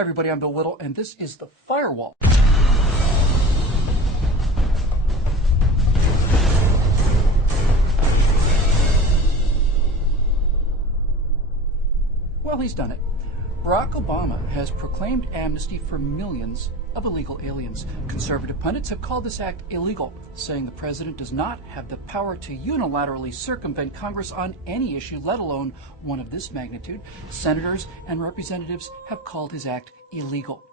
Hi everybody, I'm Bill Whittle, and this is The Firewall. Well, he's done it. Barack Obama has proclaimed amnesty for millions of illegal aliens. Conservative pundits have called this act illegal, saying the president does not have the power to unilaterally circumvent Congress on any issue, let alone one of this magnitude. Senators and representatives have called his act illegal.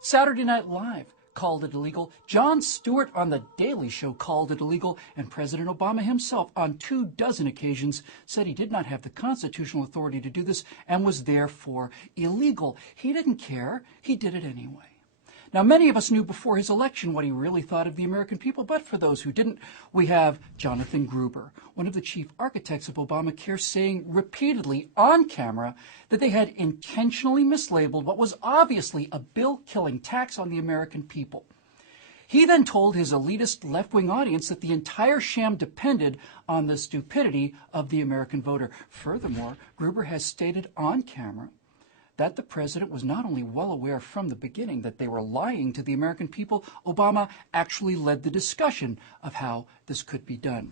Saturday Night Live called it illegal. Jon Stewart on The Daily Show called it illegal, and President Obama himself on 24 occasions said he did not have the constitutional authority to do this and was therefore illegal. He didn't care. He did it anyway. Now, many of us knew before his election what he really thought of the American people, but for those who didn't, we have Jonathan Gruber, one of the chief architects of Obamacare, saying repeatedly on camera that they had intentionally mislabeled what was obviously a bill-killing tax on the American people. He then told his elitist left-wing audience that the entire sham depended on the stupidity of the American voter. Furthermore, Gruber has stated on camera that the president was not only well aware from the beginning that they were lying to the American people, Obama actually led the discussion of how this could be done.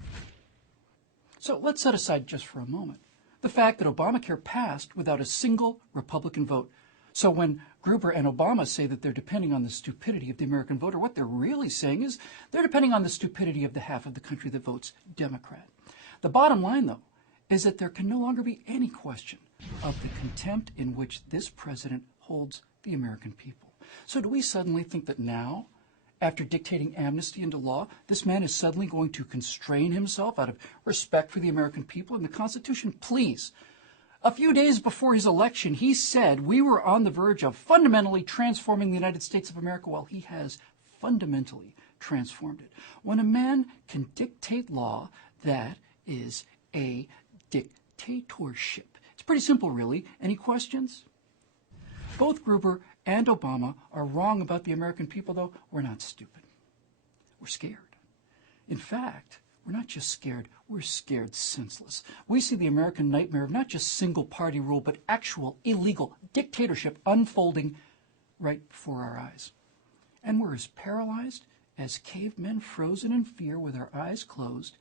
So let's set aside just for a moment the fact that Obamacare passed without a single Republican vote. So when Gruber and Obama say that they're depending on the stupidity of the American voter, what they're really saying is they're depending on the stupidity of the half of the country that votes Democrat. The bottom line, though, is that there can no longer be any question of the contempt in which this president holds the American people. So do we suddenly think that now, after dictating amnesty into law, this man is suddenly going to constrain himself out of respect for the American people and the Constitution? Please. A few days before his election, he said we were on the verge of fundamentally transforming the United States of America. Well, he has fundamentally transformed it. When a man can dictate law, that is a dictatorship. It's pretty simple, really. Any questions? Both Gruber and Obama are wrong about the American people, though. We're not stupid. We're scared. In fact, we're not just scared, we're scared senseless. We see the American nightmare of not just single-party rule, but actual illegal dictatorship unfolding right before our eyes. And we're as paralyzed as cavemen frozen in fear with our eyes closed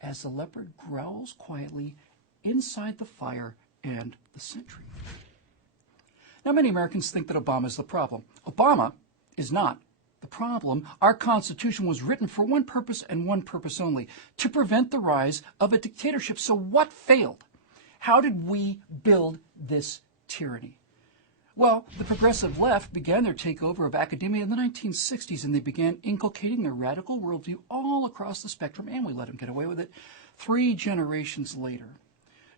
as the leopard growls quietly inside the fire and the sentry. Now, many Americans think that Obama is the problem. Obama is not the problem. Our Constitution was written for one purpose and one purpose only, to prevent the rise of a dictatorship. So what failed? How did we build this tyranny? Well, the progressive left began their takeover of academia in the 1960s, and they began inculcating their radical worldview all across the spectrum, and we let them get away with it 3 generations later.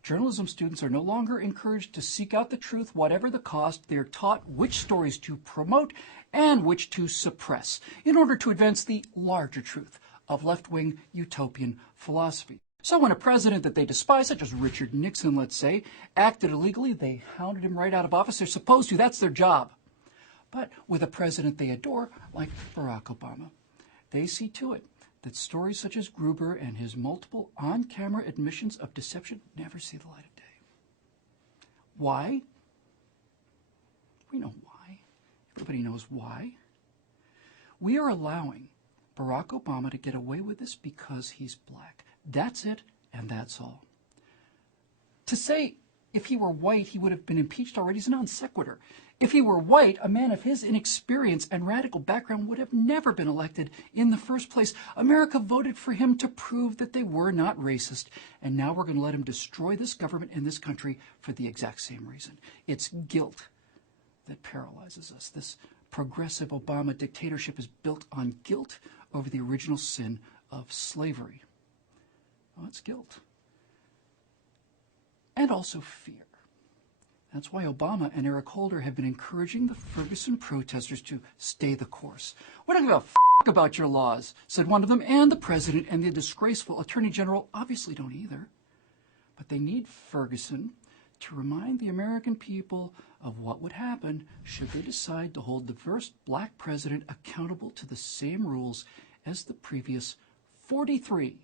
Journalism students are no longer encouraged to seek out the truth, whatever the cost. They are taught which stories to promote and which to suppress in order to advance the larger truth of left-wing utopian philosophy. So when a president that they despise, such as Richard Nixon, let's say, acted illegally, they hounded him right out of office. They're supposed to. That's their job. But with a president they adore, like Barack Obama, they see to it that stories such as Gruber and his multiple on-camera admissions of deception never see the light of day. Why? We know why. Everybody knows why. We are allowing Barack Obama to get away with this because he's black. That's it, and that's all. To say if he were white, he would have been impeached already is a non sequitur. If he were white, a man of his inexperience and radical background would have never been elected in the first place. America voted for him to prove that they were not racist, and now we're going to let him destroy this government and this country for the exact same reason. It's guilt that paralyzes us. This progressive Obama dictatorship is built on guilt over the original sin of slavery. Well, it's guilt. And also fear. That's why Obama and Eric Holder have been encouraging the Ferguson protesters to stay the course. We don't give a f*** about your laws, said one of them, and the president and the disgraceful attorney general obviously don't either. But they need Ferguson to remind the American people of what would happen should they decide to hold the first black president accountable to the same rules as the previous 43.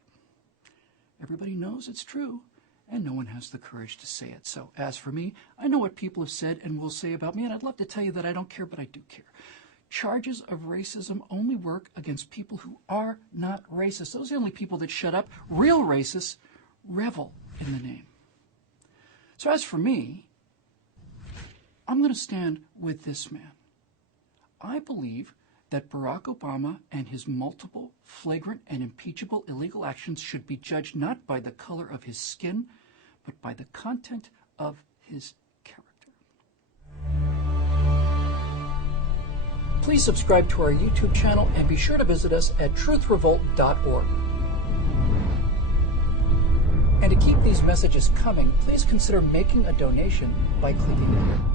Everybody knows it's true, and no one has the courage to say it. So as for me, I know what people have said and will say about me, and I'd love to tell you that I don't care, but I do care. Charges of racism only work against people who are not racist. Those are the only people that shut up. Real racists revel in the name. So as for me, I'm going to stand with this man. I believe that Barack Obama and his multiple, flagrant, and impeachable illegal actions should be judged not by the color of his skin, but by the content of his character. Please subscribe to our YouTube channel and be sure to visit us at truthrevolt.org. And to keep these messages coming, please consider making a donation by clicking here.